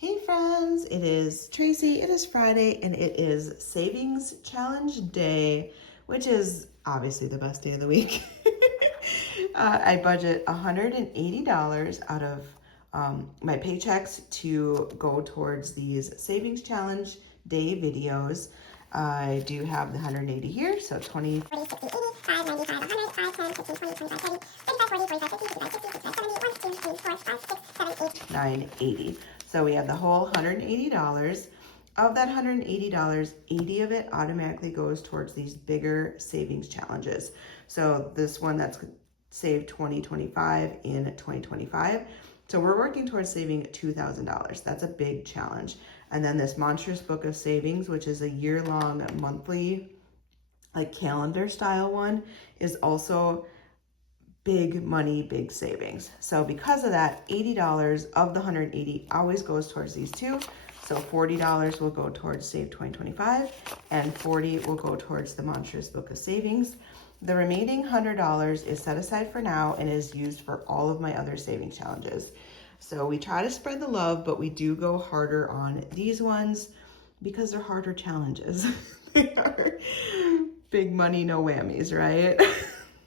Hey friends, it is Tracy, it is Friday, and it is Savings Challenge Day, which is obviously the best day of the week. I budget $180 out of my paychecks to go towards these Savings Challenge Day videos. I do have the 180 here, so 20, 40, 60, 80, 5, 95, 100, 5, 10, 15, 20, 25, 30, 35, 40, 45, 50, 55, 60, 65, 70, 1, 2, 3, 4, 5, 6, 7, 8, 9, 80. So we have the whole $180. Of that $180, 80 of it automatically goes towards these bigger savings challenges. So this one that's saved $20.25 in 2025. So we're working towards saving $2,000. That's a big challenge. And then this Monstrous Book of Savings, which is a year-long monthly, like calendar style one, is also big money, big savings. So because of that, $80 of the 180 always goes towards these two. So $40 will go towards Save 2025 and $40 will go towards the Monstrous Book of Savings. The remaining $100 is set aside for now and is used for all of my other saving challenges. So we try to spread the love, but we do go harder on these ones because they're harder challenges. They are big money, no whammies, right?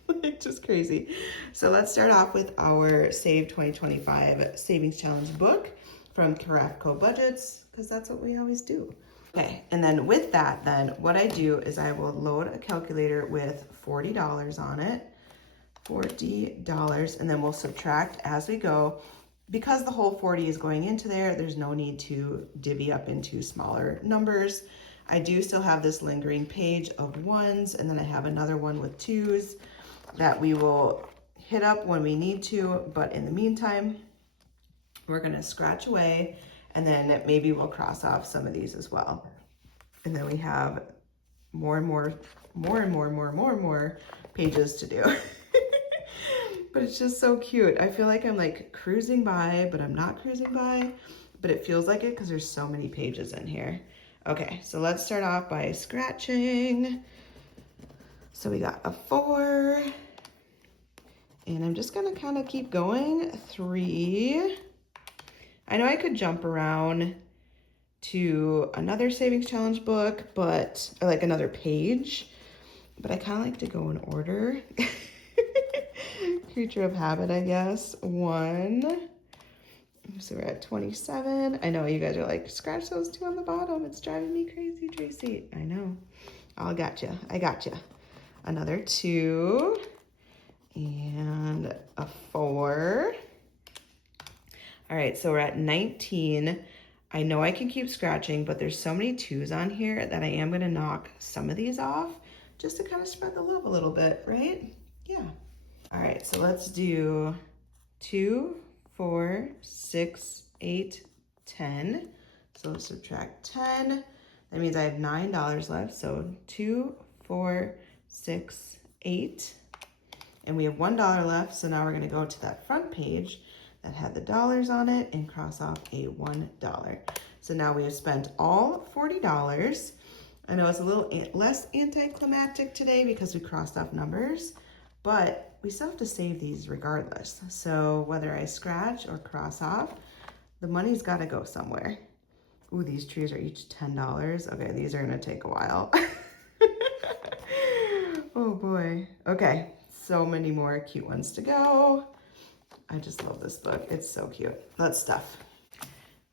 Like just crazy. So let's start off with our Save 2025 Savings Challenge book from Georgette Pig Budgets, because that's what we always do. Okay, and then with that, then what I do is I will load a calculator with $40 on it, $40, and then we'll subtract as we go. Because the whole 40 is going into there, there's no need to divvy up into smaller numbers. I do still have this lingering page of ones, and then I have another one with twos that we will hit up when we need to, but in the meantime, we're gonna scratch away, and then maybe we'll cross off some of these as well. And then we have more pages to do. But it's just so cute. I feel like I'm like cruising by, but I'm not cruising by, but it feels like it because there's so many pages in here. Okay, so let's start off by scratching. So we got a 4, and I'm just gonna kind of keep going. 3. I know I could jump around to another savings challenge book, or like another page, but I kind of like to go in order. Creature of habit, I guess. 1. So we're at 27. I know you guys are like, scratch those 2 on the bottom. It's driving me crazy, Tracy. I know. I got you. Another 2. And a 4. All right, so we're at 19. I know I can keep scratching, but there's so many 2s on here that I am going to knock some of these off just to kind of spread the love a little bit, right? Yeah. All right, so let's do 2, 4, 6, 8, 10. So let's subtract 10. That means I have $9 left. So 2, 4, 6, 8. And we have $1 left. So now we're gonna go to that front page that had the dollars on it and cross off a $1. So now we have spent all $40. I know it's a little less anticlimactic today because we crossed off numbers, but we still have to save these regardless. So whether I scratch or cross off, the money's gotta go somewhere. Ooh, these trees are each $10. Okay, these are gonna take a while. Oh boy. Okay, so many more cute ones to go. I just love this book. It's so cute. Let's stuff.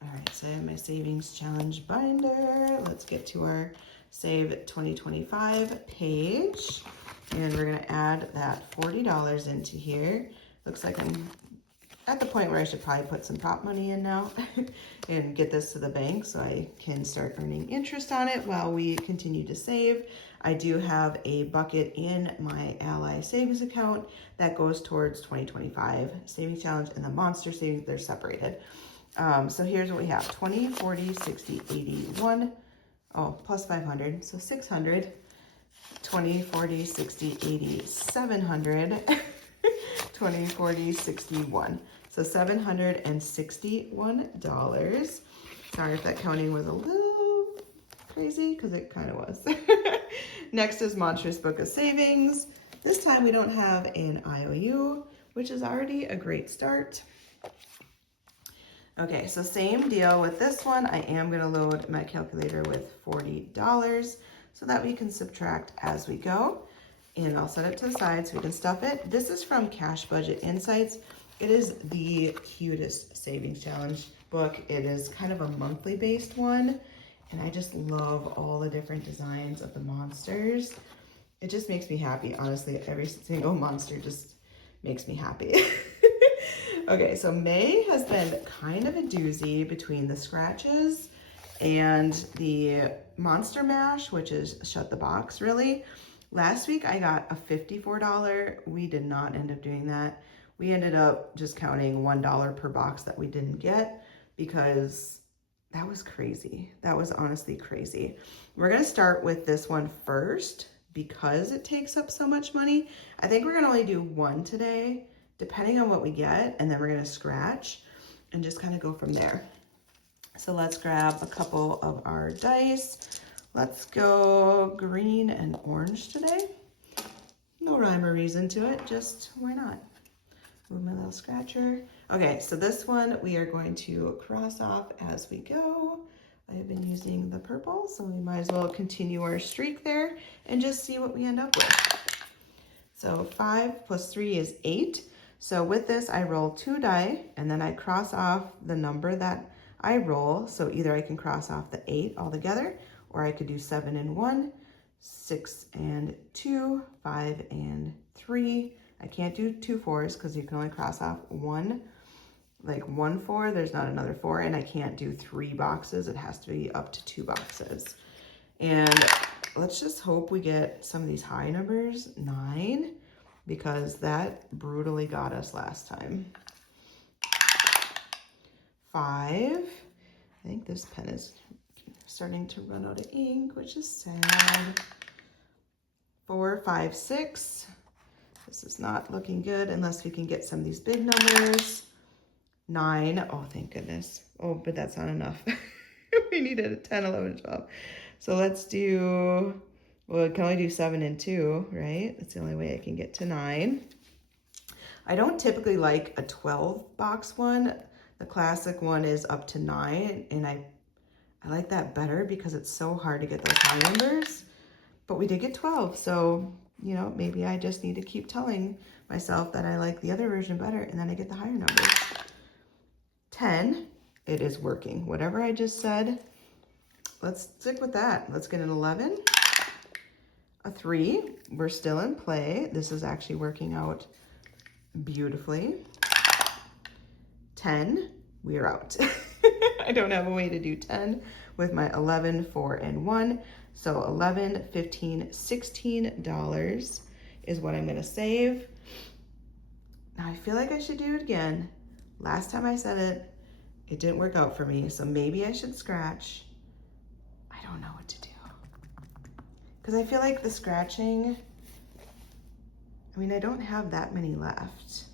All right, so I have my savings challenge binder. Let's get to our Save 2025 page. And we're gonna add that $40 into here. Looks like I'm at the point where I should probably put some prop money in now and get this to the bank so I can start earning interest on it while we continue to save. I do have a bucket in my Ally savings account that goes towards 2025 savings challenge, and the monster savings, they're separated. So here's what we have: 20, 40, 60, 81. Oh, plus 500, so 600. 20, 40, 60, 80, 700, 20, 40, 61. So $761. Sorry if that counting was a little crazy, because it kind of was. Next is Monstrous Book of Savings. This time we don't have an IOU, which is already a great start. Okay, so same deal with this one. I am gonna load my calculator with $40 so that we can subtract as we go. And I'll set it to the side so we can stuff it. This is from Cash Budget Insights. It is the cutest savings challenge book. It is kind of a monthly based one. And I just love all the different designs of the monsters. It just makes me happy. Honestly, every single monster just makes me happy. Okay, so May has been kind of a doozy between the scratches and the Monster Mash, which is shut the box, really. Last week I got a $54. We did not end up doing that. We ended up just counting $1 per box that we didn't get because that was crazy. That was honestly crazy. We're gonna start with this one first because it takes up so much money. I think we're gonna only do one today, depending on what we get, and then we're gonna scratch and just kind of go from there. So let's grab a couple of our dice. Let's go green and orange today. No rhyme or reason to it, just why not? Move my little scratcher. Okay, so this one we are going to cross off as we go. I have been using the purple, so we might as well continue our streak there and just see what we end up with. So 5 plus 3 is 8. So with this, I roll 2 die, and then I cross off the number that I roll. So either I can cross off the 8 altogether, or I could do 7 and 1, 6 and 2, 5 and 3. I can't do 2 4s because you can only cross off one, like 1 4. There's not another 4, and I can't do 3 boxes. It has to be up to 2 boxes. And let's just hope we get some of these high numbers, 9. Because that brutally got us last time. 5. I think this pen is starting to run out of ink, which is sad. 4, 5, 6. This is not looking good unless we can get some of these big numbers. 9. Oh, thank goodness. Oh, but that's not enough. We needed a 10, 11, 12. So let's do... Well, I can only do 7 and 2, right? That's the only way I can get to 9. I don't typically like a 12 box one. The classic one is up to 9, and I like that better because it's so hard to get those high numbers. But we did get 12, so, you know, maybe I just need to keep telling myself that I like the other version better, and then I get the higher numbers. 10, it is working. Whatever I just said, let's stick with that. Let's get an 11. A 3, we're still in play. This is actually working out beautifully. 10, we are out. I don't have a way to do 10 with my 11, 4, and 1. So 11, 15, $16 is what I'm gonna save. Now I feel like I should do it again. Last time I said it, it didn't work out for me. So maybe I should scratch. I don't know what to do. Because I feel like the scratching, I mean, I don't have that many left.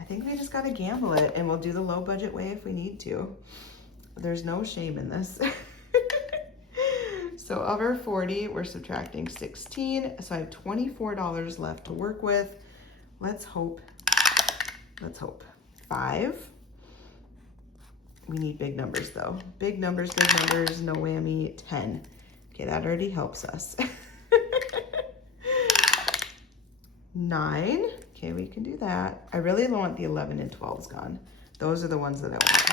I think we just gotta gamble it, and we'll do the low budget way if we need to. There's no shame in this. So of our 40, we're subtracting 16. So I have $24 left to work with. Let's hope. Let's hope. 5. We need big numbers though. Big numbers, no whammy. 10. Okay, that already helps us. 9. Okay, we can do that. I really want the 11 and 12s gone. Those are the ones that I want.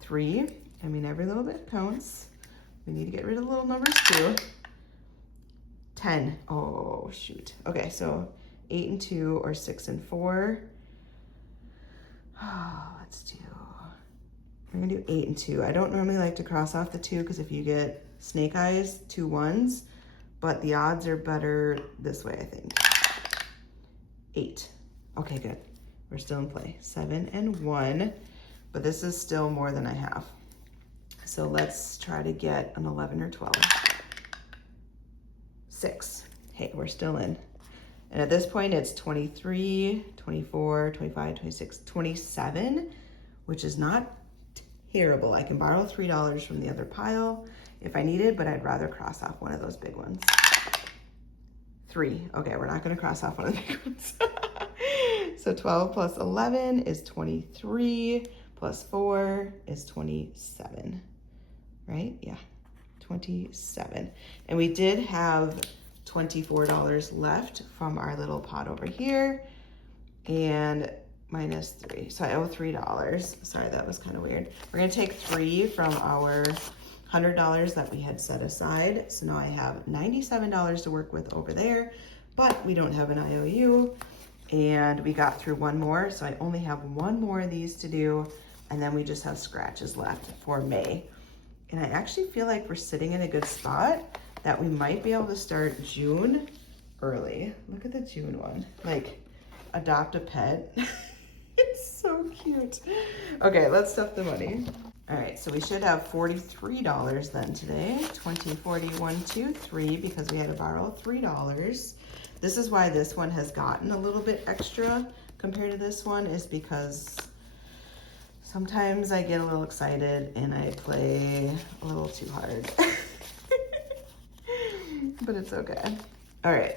3. I mean, every little bit counts. We need to get rid of little numbers too. 10. Oh, shoot. Okay, so 8 and 2 or 6 and 4. Oh, let's do... We're gonna do 8 and 2. I don't normally like to cross off the 2 because if you get snake eyes, 2 1s, but the odds are better this way, I think. 8. Okay, good. We're still in play. 7 and 1, but this is still more than I have. So let's try to get an 11 or 12. 6. Hey, we're still in. And at this point, it's 23, 24, 25, 26, 27, which is not terrible. I can borrow $3 from the other pile if I needed, but I'd rather cross off one of those big ones. 3. Okay, we're not going to cross off one of the big ones. So 12 plus 11 is 23, plus 4 is 27, right? Yeah, 27. And we did have $24 left from our little pot over here, and minus 3, so I owe $3. Sorry, that was kind of weird. We're gonna take 3 from our $100 that we had set aside. So now I have $97 to work with over there, but we don't have an IOU, and we got through one more. So I only have one more of these to do, and then we just have scratches left for May. And I actually feel like we're sitting in a good spot that we might be able to start June early. Look at the June one, like adopt a pet. It's so cute. Okay, let's stuff the money. All right, so we should have $43 then today. 20, 40, 1, 2, 3, because we had to borrow $3. This is why this one has gotten a little bit extra compared to this one, is because sometimes I get a little excited and I play a little too hard. But it's okay. All right,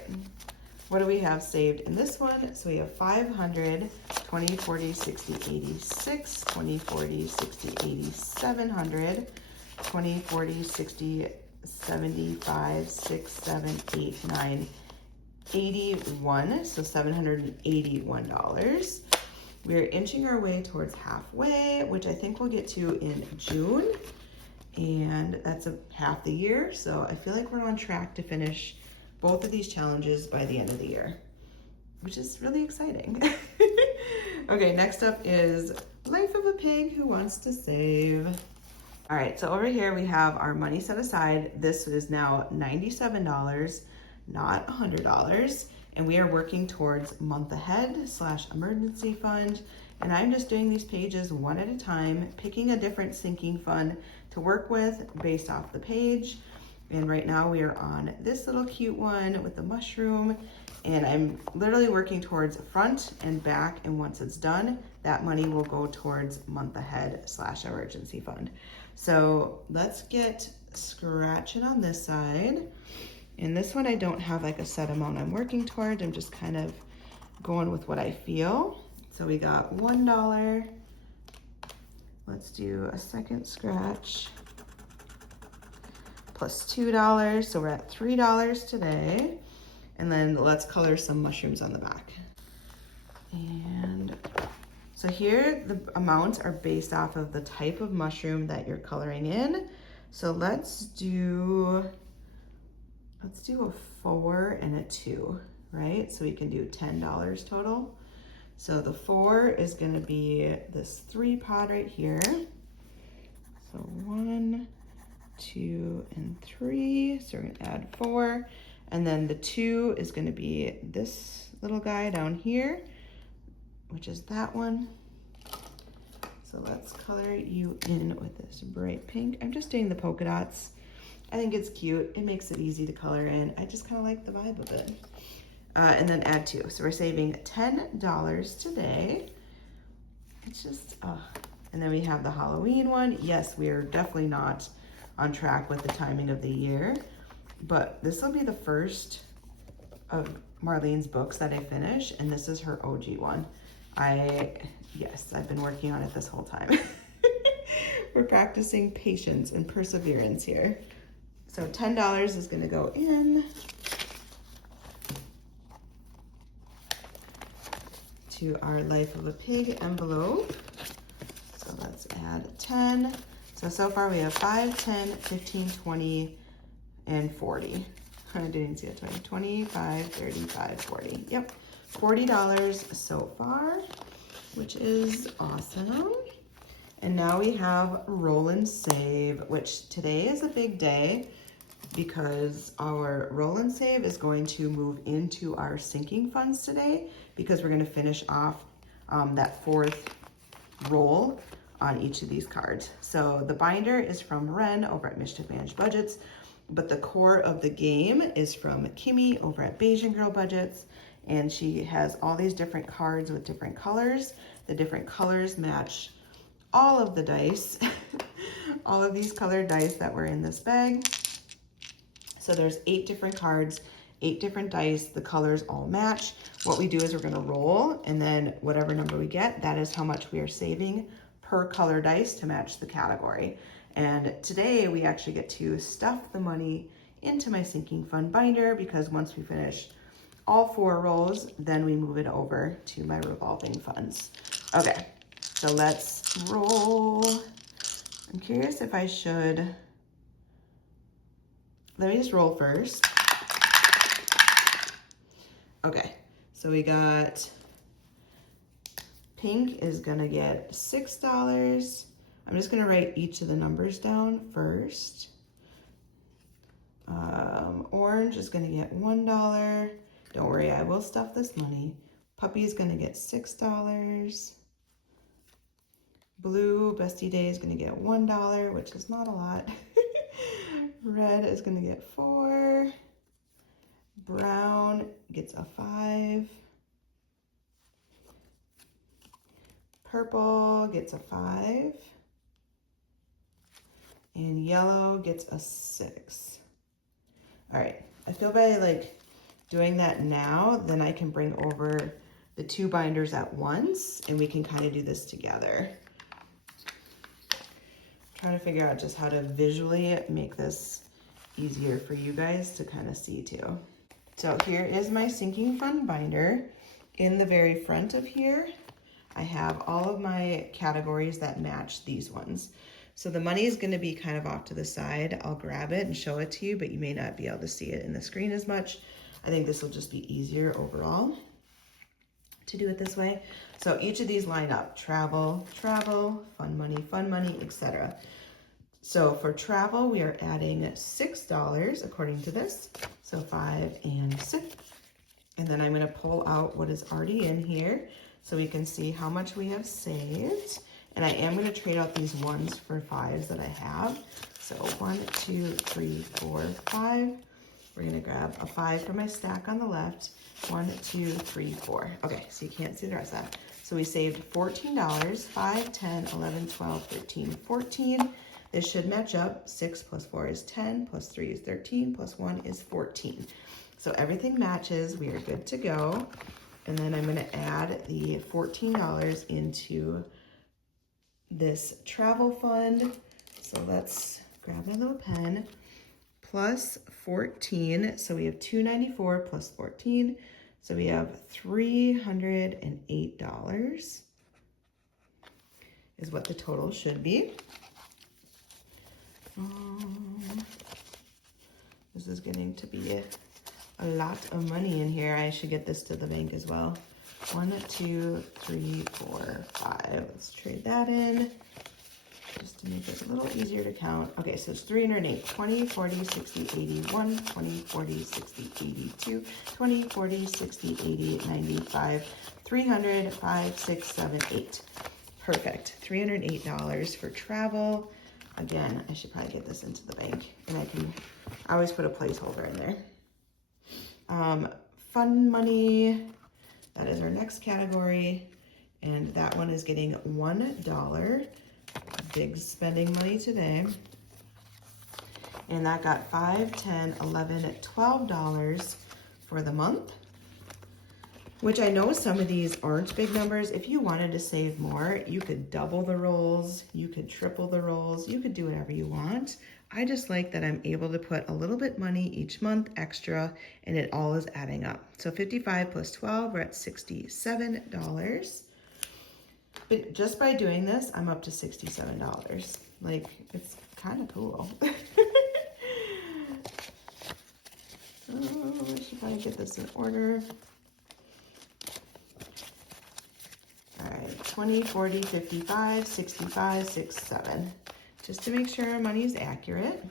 what do we have saved in this one? So we have 500, 20, 40, 60, 86, 20, 40, 60, 80, 700, 20, 40, 60, 75, 6, 7, 8, 9, 81, so $781. We're inching our way towards halfway, which I think we'll get to in June, and that's half the year, so I feel like we're on track to finish both of these challenges by the end of the year, which is really exciting. Okay, next up is Life of a Pig Who Wants to Save. All right, so over here we have our money set aside. This is now $97, not $100, and we are working towards month ahead / emergency fund. And I'm just doing these pages one at a time, picking a different sinking fund to work with based off the page. And right now we are on this little cute one with the mushroom, and I'm literally working towards front and back, and once it's done, that money will go towards month ahead / emergency fund. So let's get scratching on this side. And this one I don't have like a set amount I'm working towards. I'm just kind of going with what I feel. So we got $1. Let's do a second scratch. Plus $2, so we're at $3 today. And then let's color some mushrooms on the back. And so here the amounts are based off of the type of mushroom that you're coloring in. So let's do a 4 and a 2, right? So we can do $10 total. So the 4 is gonna be this 3 pot right here. So 1, 2, and 3, so we're gonna add 4. And then the 2 is gonna be this little guy down here, which is that one. So let's color you in with this bright pink. I'm just doing the polka dots. I think it's cute. It makes it easy to color in. I just kind of like the vibe of it. And then add 2. So we're saving $10 today. It's just, and then we have the Halloween one. Yes, we are definitely not on track with the timing of the year, but this will be the first of Marlene's books that I finish, and this is her OG one. Yes, I've been working on it this whole time. We're practicing patience and perseverance here. So $10 is gonna go in to our Life of a Pig envelope. So let's add 10. So far we have 5, 10, 15, 20, and 40. I didn't see it, 20, 25, 35, 40. Yep, $40 so far, which is awesome. And now we have Roll and Save, which today is a big day because our Roll and Save is going to move into our sinking funds today, because we're gonna finish off that 4th roll on each of these cards. So the binder is from Ren over at Mischief Managed Budgets, but the core of the game is from Kimmy over at GoldenGirlBudgets, and she has all these different cards with different colors. The different colors match all of the dice, all of these colored dice that were in this bag. So there's 8 different cards, 8 different dice, the colors all match. What we do is we're gonna roll, and then whatever number we get, that is how much we are saving per color dice to match the category. And today we actually get to stuff the money into my sinking fund binder, because once we finish all 4 rows, then we move it over to my revolving funds. Okay, so let's roll. I'm curious if I should, let me just roll first. Okay, so we got, pink is gonna get $6. I'm just gonna write each of the numbers down first. Orange is gonna get $1. Don't worry, I will stuff this money. Puppy is gonna get $6. Blue, Bestie Day is gonna get $1, which is not a lot. Red is gonna get $4. Brown gets a $5. Purple gets a $5. And yellow gets a $6. All right, I feel by like doing that now, then I can bring over the 2 binders at once and we can kind of do this together. Trying to figure out just how to visually make this easier for you guys to kind of see too. So here is my sinking fund binder. In the very front of here, I have all of my categories that match these ones. So the money is gonna be kind of off to the side. I'll grab it and show it to you, but you may not be able to see it in the screen as much. I think this will just be easier overall to do it this way. So each of these line up: travel, travel, fun money, etc. So for travel, we are adding $6 according to this. So 5 and 6. And then I'm gonna pull out what is already in here so we can see how much we have saved. And I am gonna trade out these 1s for 5s that I have. So 1, 2, 3, 4, 5. We're gonna grab a 5 from my stack on the left. 1, 2, 3, 4. Okay, so you can't see the rest of that. So we saved $14, 5, 10, 11, 12, 13, 14. This should match up. 6 plus 4 is 10, plus 3 is 13, plus 1 is 14. So everything matches, we are good to go. And then I'm gonna add the $14 into this travel fund. So let's grab my little pen. Plus 14, so we have $294 plus 14. So we have $308 is what the total should be. This is getting to be a lot of money in here. I should get this to the bank as well. 1, 2, 3, 4, 5. Let's trade that in just to make it a little easier to count. Okay, so it's 308, 20, 40, 60, 81, 20, 40, 60, 82, 20, 40, 60, 80, 95, 300, 5, 6, 7, 8. Perfect. $308 for travel. Again, I should probably get this into the bank, and I always put a placeholder in there. Fun money, that is our next category, and that one is getting $1. Big spending money today. And that got $5, 10, 11, $12 for the month, which I know some of these aren't big numbers. If you wanted to save more, you could double the rolls, you could triple the rolls, you could do whatever you want. I just like that I'm able to put a little bit money each month extra, and it all is adding up. So 55 plus 12, we're at $67. But just by doing this, I'm up to $67. Like, it's kind of cool. I should probably get this in order. All right, 20, 40, 55, 65, 67. Just to make sure our money is accurate.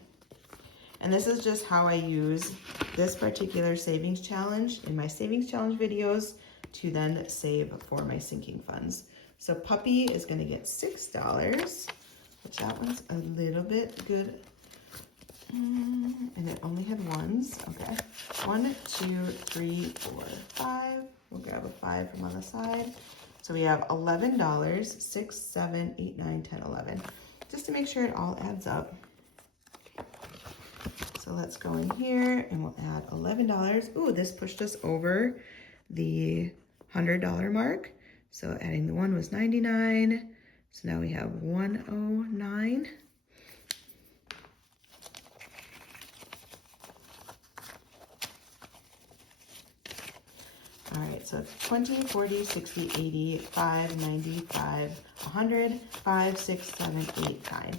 And this is just how I use this particular savings challenge in my savings challenge videos to then save for my sinking funds. So puppy is gonna get $6, which that one's a little bit good. And it only had 1s, okay. 1, 2, 3, 4, 5. We'll grab a 5 from on the side. So we have $11, 6, 7, 8, 9, 10, 11. Just to make sure it all adds up. So let's go in here and we'll add $11. Ooh, this pushed us over the $100 mark. So adding the 1 was 99, So now we have 109. All right, so 20, 40, 60, 80, 5, 95, 100, 5, 6, 7, 8, 9.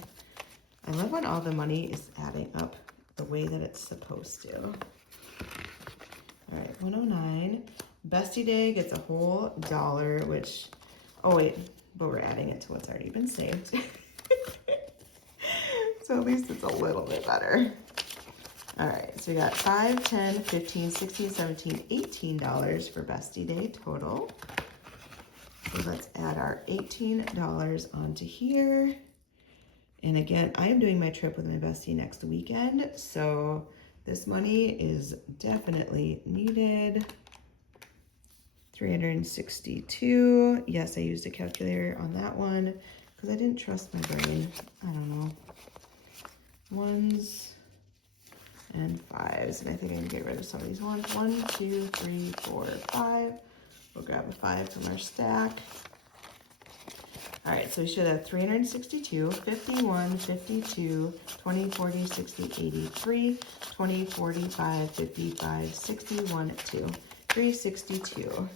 I love when all the money is adding up the way that it's supposed to. All right, 109. Bestie Day gets a whole dollar, which, oh wait, but we're adding it to what's already been saved. So at least it's a little bit better. All right, so we got 5, 10, 15, 16, 17, $18 for Bestie Day total. So let's add our $18 onto here. And again, I am doing my trip with my bestie next weekend, so this money is definitely needed. 362. Yes, I used a calculator on that one because I didn't trust my brain. I don't know. 1s and 5s, and I think I can get rid of some of these ones. 1, 2, 3, 4, 5. We'll grab a 5 from our stack. All right, so we should have 362, 51, 52, 20, 40, 60, 83, 20, 45, 55, 61, 2. 362.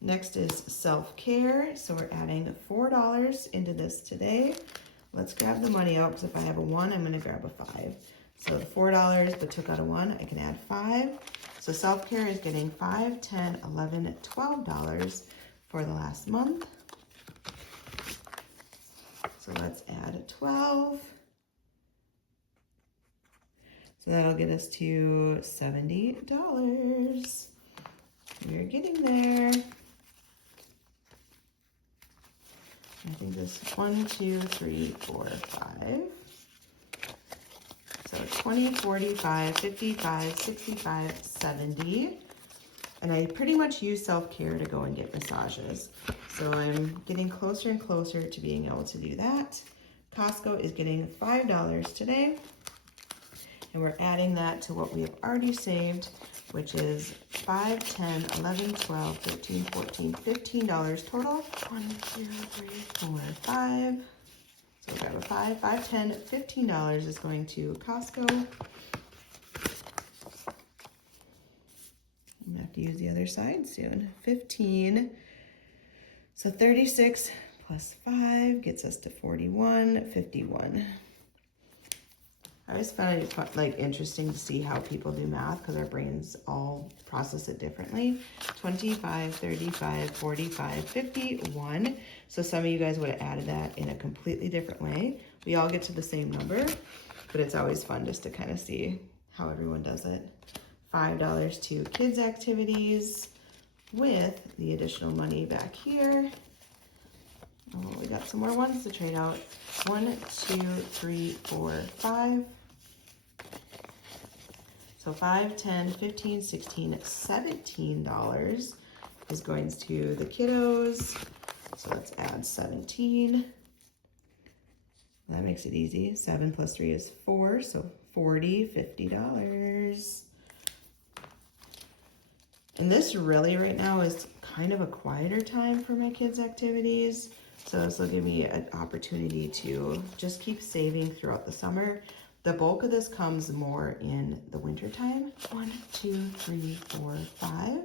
Next is self-care. So we're adding $4 into this today. Let's grab the money out, because if I have a 1, I'm going to grab a 5. So the $4, but took out a 1, I can add 5. So self-care is getting $5, $10, $11, $12 for the last month. So let's add 12. So that'll get us to $70. We're getting there. I think this 1, 2, 3, 4, 5. So 20, 45, 55, 65, 70. And I pretty much use self-care to go and get massages. So I'm getting closer and closer to being able to do that. Costco is getting $5 today. And we're adding that to what we have already saved, which is 5, 10, 11, 12, 13, 14, $15 total. 1, 2, 3, 4, 5. So we'll grab a 5, 5, 10, $15 is going to Costco. I'm gonna have to use the other side soon. 15. So 36 plus 5 gets us to 41, 51. I always find it like interesting to see how people do math, because our brains all process it differently. 25, 35, 45, 51. So some of you guys would have added that in a completely different way. We all get to the same number, but it's always fun just to kind of see how everyone does it. $5 to kids activities with the additional money back here. Oh, we got some more ones to trade out. 1, 2, 3, 4, 5. So 5, 10, 15, 16, $17 is going to the kiddos. So let's add 17. That makes it easy. 7 plus 3 is 4, so 40, $50. And this really right now is kind of a quieter time for my kids' activities. So this will give me an opportunity to just keep saving throughout the summer. The bulk of this comes more in the winter time. 1, 2, 3, 4, 5.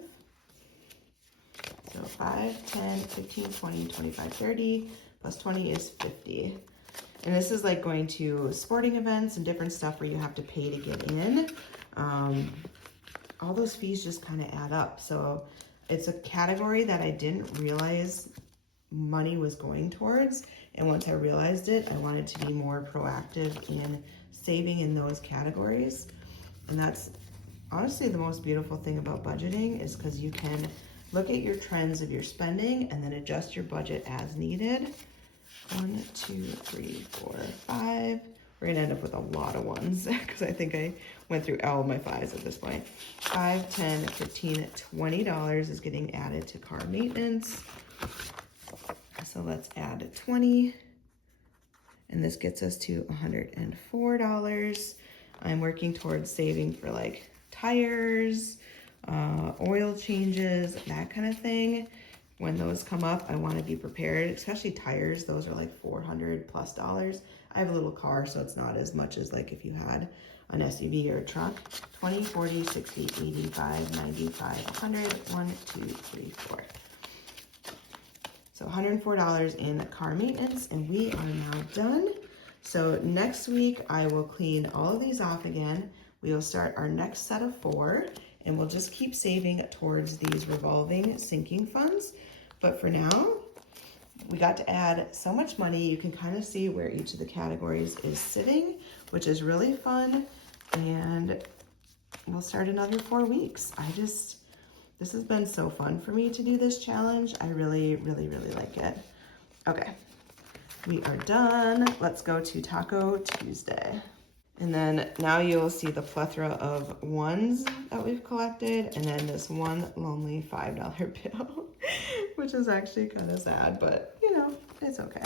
So 5, 10, 15, 20, 25, 30, plus 20 is 50. And this is like going to sporting events and different stuff where you have to pay to get in. All those fees just kind of add up. So it's a category that I didn't realize money was going towards. And once I realized it, I wanted to be more proactive in saving in those categories. And that's honestly the most beautiful thing about budgeting, is because you can look at your trends of your spending and then adjust your budget as needed. 1, 2, 3, 4, 5. We're gonna end up with a lot of ones because I think I went through all of my 5s at this point. 5, 10, 15, $20 is getting added to car maintenance. So let's add 20. And this gets us to $104. I'm working towards saving for like tires, oil changes, that kind of thing. When those come up, I want to be prepared, especially tires. Those are like $400+. I have a little car, so it's not as much as like if you had an SUV or a truck. 20, 40, 60, 85, 95, 100, 1, 2, 3, 4. So $104 in car maintenance, and we are now done. So next week, I will clean all of these off again. We will start our next set of 4, and we'll just keep saving towards these revolving sinking funds. But for now, we got to add so much money. You can kind of see where each of the categories is sitting, which is really fun. And we'll start another 4 weeks. This has been so fun for me to do this challenge. I really, really, really like it. Okay, we are done. Let's go to Taco Tuesday. And then now you'll see the plethora of ones that we've collected, and then this one lonely $5 bill, which is actually kind of sad, but you know, it's okay.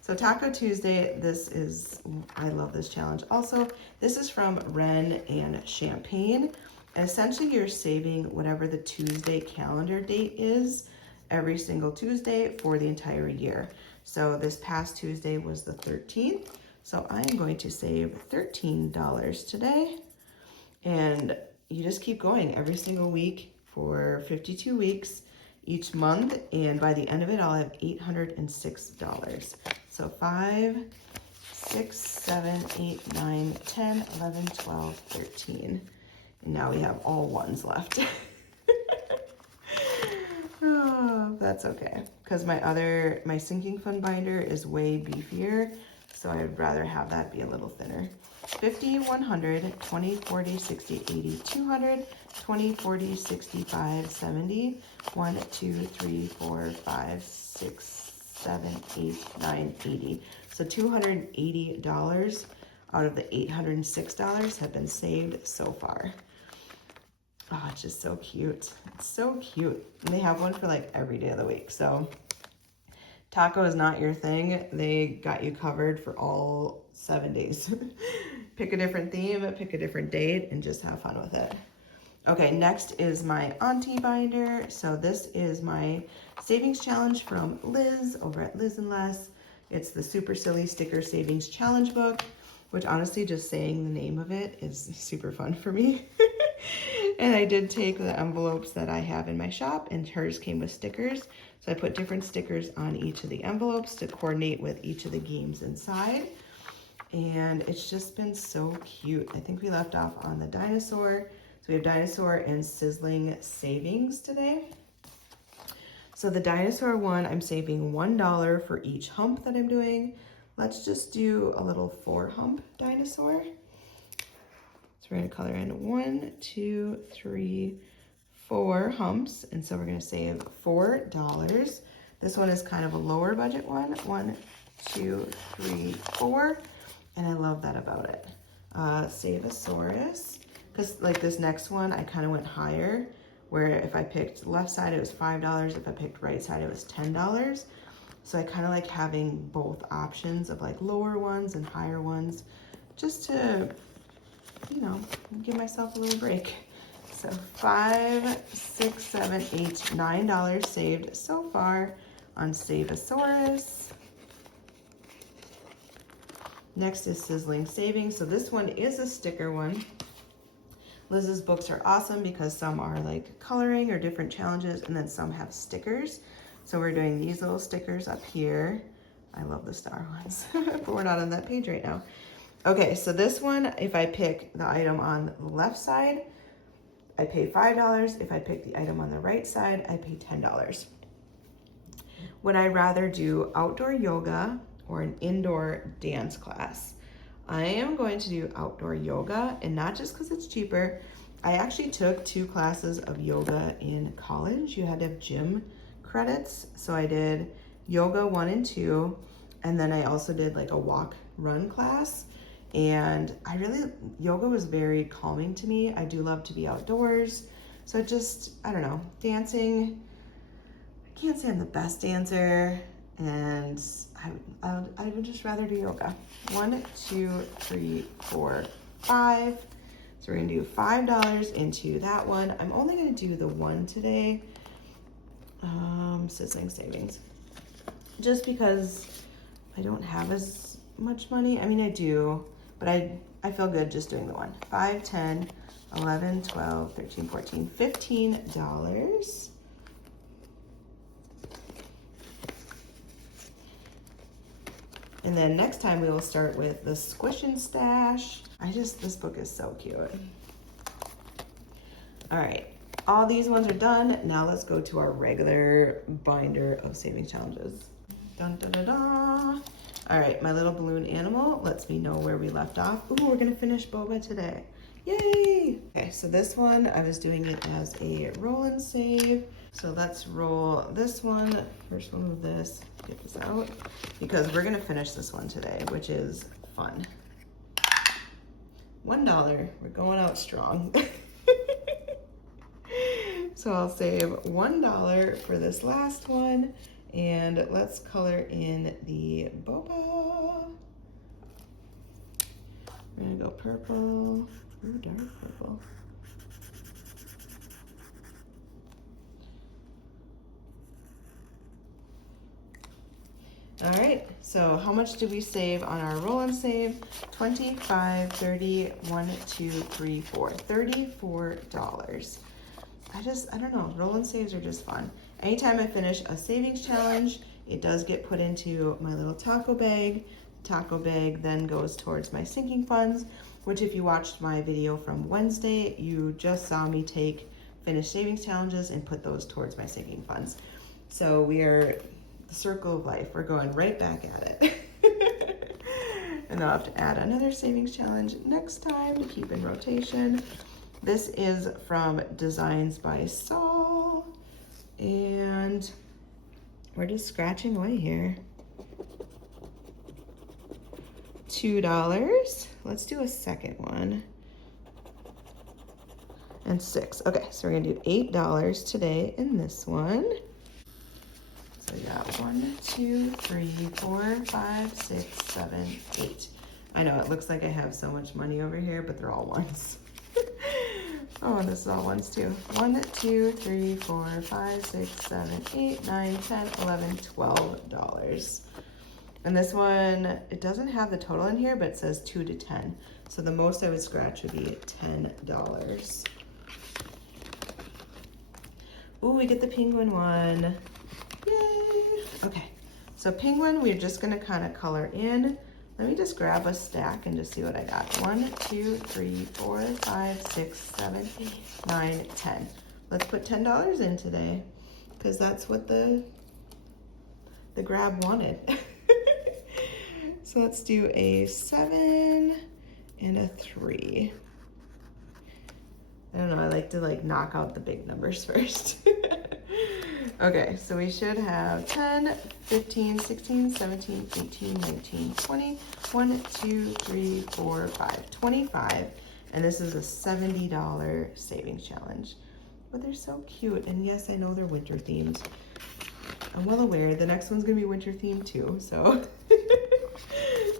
So Taco Tuesday, I love this challenge. Also, this is from Ren and Champagne. Essentially, you're saving whatever the Tuesday calendar date is every single Tuesday for the entire year. So this past Tuesday was the 13th. So I am going to save $13 today. And you just keep going every single week for 52 weeks each month. And by the end of it, I'll have $806. So 5, 6, 7, 8, 9, 10, 11, 12, 13. And now we have all ones left. Oh, that's okay. Because my sinking fund binder is way beefier. So I'd rather have that be a little thinner. 50, 100, 20, 40, 60, 80, 200, 20, 40, 65, 70, 1, 2, 3, 4, 5, 6, 7, 8, 9, 80. So $280 out of the $806 have been saved so far. Oh, it's just so cute. It's so cute. And they have one for like every day of the week. So taco is not your thing. They got you covered for all 7 days. Pick a different theme, pick a different date, and just have fun with it. Okay, next is my Auntie binder. So this is my savings challenge from Liz over at Liz and Less. It's the Super Silly Sticker Savings Challenge book, which honestly, just saying the name of it is super fun for me. And I did take the envelopes that I have in my shop, and hers came with stickers. So I put different stickers on each of the envelopes to coordinate with each of the games inside. And it's just been so cute. I think we left off on the dinosaur. So we have dinosaur and sizzling savings today. So the dinosaur one, I'm saving $1 for each hump that I'm doing. Let's just do a little 4 hump dinosaur. So we're gonna color in 1, 2, 3, 4 humps. And so we're gonna save $4. This one is kind of a lower budget one. 1, 2, 3, 4. And I love that about it. Save-a-saurus. Because like this next one, I kind of went higher, where if I picked left side, it was $5. If I picked right side, it was $10. So I kind of like having both options of like lower ones and higher ones, just to, you know, give myself a little break. So 5, 6, 7, 8, $9 saved so far on Save-a-saurus. Next is Sizzling Savings. So this one is a sticker one. Liz's books are awesome because some are like coloring or different challenges, and then some have stickers. So we're doing these little stickers up here. I love the star ones, but we're not on that page right now. Okay, so this one, if I pick the item on the left side, I pay $5. If I pick the item on the right side, I pay $10. Would I rather do outdoor yoga or an indoor dance class? I am going to do outdoor yoga, and not just because it's cheaper. I actually took 2 classes of yoga in college. You had to have gym credits. So I did yoga 1 and 2, and then I also did like a walk run class. And yoga was very calming to me. I do love to be outdoors. So I don't know, dancing, I can't say I'm the best dancer, and I would just rather do yoga. 1, 2, 3, 4, 5. So we're gonna do $5 into that one. I'm only gonna do the one today. Sizzling savings. Just because I don't have as much money. I mean, I do, but I feel good just doing the one. 5, 10, 11, 12, 13, 14, $15. And then next time we will start with the Squish and Stash. This book is so cute. All right, all these ones are done. Now let's go to our regular binder of savings challenges. Dun, dun, dun, dun. All right, my little balloon animal lets me know where we left off. Ooh, we're gonna finish Boba today. Yay! Okay, so this one, I was doing it as a roll and save. So let's roll this one. First one of this, get this out, because we're gonna finish this one today, which is fun. $1, we're going out strong. So I'll save $1 for this last one, and let's color in the Boba. We're gonna go purple. Ooh, dark purple. All right, so how much did we save on our roll and save? 25, 30, 1, 2, 3, 4, $34. I don't know, roll and saves are just fun. Anytime I finish a savings challenge, it does get put into my little taco bag. Taco bag then goes towards my sinking funds, which if you watched my video from Wednesday, you just saw me finish savings challenges and put those towards my sinking funds. So we are the circle of life. We're going right back at it. And then I'll have to add another savings challenge next time to keep in rotation. This is from Designs by Saul, and we're just scratching away here. $2. Let's do a second one. And $6. Okay, so we're gonna do $8 today in this one. So we got 1, 2, 3, 4, 5, 6, 7, 8. I know it looks like I have so much money over here, but they're all ones. Oh, this is all ones too. 1, 2, 3, 4, 5, 6, 7, 8, 9, 10, 11, $12. And this one, it doesn't have the total in here, but it says 2 to 10. So the most I would scratch would be $10. Ooh, we get the penguin one. Yay! Okay, so penguin, we're just gonna kind of color in. Let me just grab a stack and just see what I got. 1, 2, 3, 4, 5, 6, 7, 8, 9, 10. Let's put $10 in today, because that's what the grab wanted. So let's do a 7 and a 3. I don't know, I like to knock out the big numbers first. Okay, so we should have 10, 15, 16, 17, 18, 19, 20, 1, 2, 3, 4, 5, 25. And this is a $70 savings challenge. But they're so cute. And yes, I know they're winter themed. I'm well aware the next one's gonna be winter themed too, so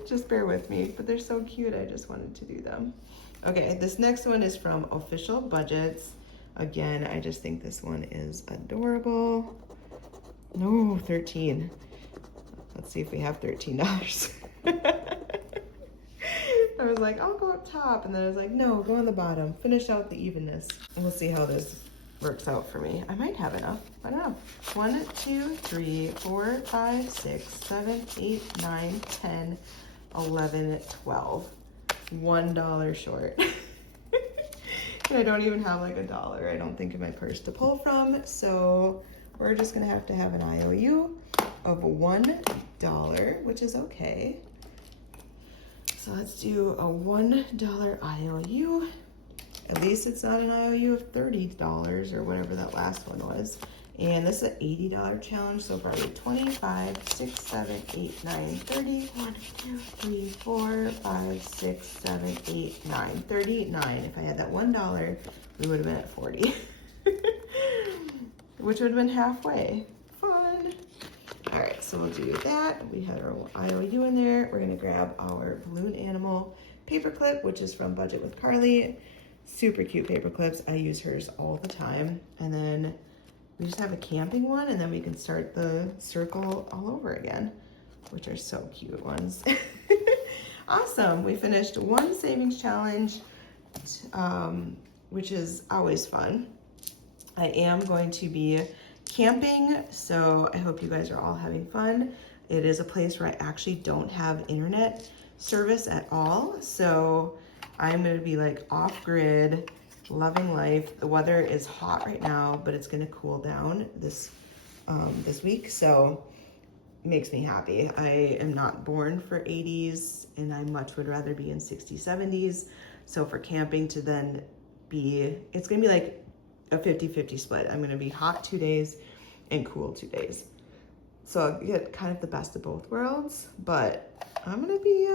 just bear with me. But they're so cute, I just wanted to do them. Okay, this next one is from Official Budgets. Again, I just think this one is adorable. No, 13. Let's see if we have $13. I was like, I'll go up top, and then I was like, no, go on the bottom. Finish out the evenness. And we'll see how this works out for me. I might have enough. I don't know. 1, 2, 3, 4, 5, 6, 7, 8, 9, 10, 11, 12. $1 short. And I don't even have like $1, I don't think, in my purse to pull from. So we're just gonna have to have an IOU of $1, which is okay. So let's do a $1 IOU. At least it's not an IOU of $30 or whatever that last one was. And this is an $80 challenge, so probably 25, 6, 7, 8, 9, 30. 1, 2, 3, 4, 5, 6, 7, 8, 9, 39. If I had that $1, we would have been at 40. Which would have been halfway. Fun. All right, so we'll do that. We had our IOU in there. We're gonna grab our balloon animal paper clip, which is from Budget with Carly. Super cute paper clips. I use hers all the time. And then we just have a camping one, and then we can start the circle all over again, which are so cute ones. Awesome. We finished one savings challenge, which is always fun. I am going to be camping, so I hope you guys are all having fun. It is a place where I actually don't have internet service at all, so I'm gonna be like off grid, loving life. The weather is hot right now, but it's gonna cool down this week, so it makes me happy. I am not born for 80s, and I much would rather be in 60s, 70s. So for camping to then be, it's gonna be like a 50-50 split. I'm gonna be hot 2 days and cool 2 days. So I'll get kind of the best of both worlds, but I'm gonna be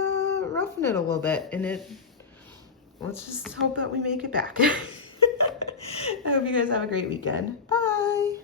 roughing it a little bit, and let's just hope that we make it back. I hope you guys have a great weekend. Bye.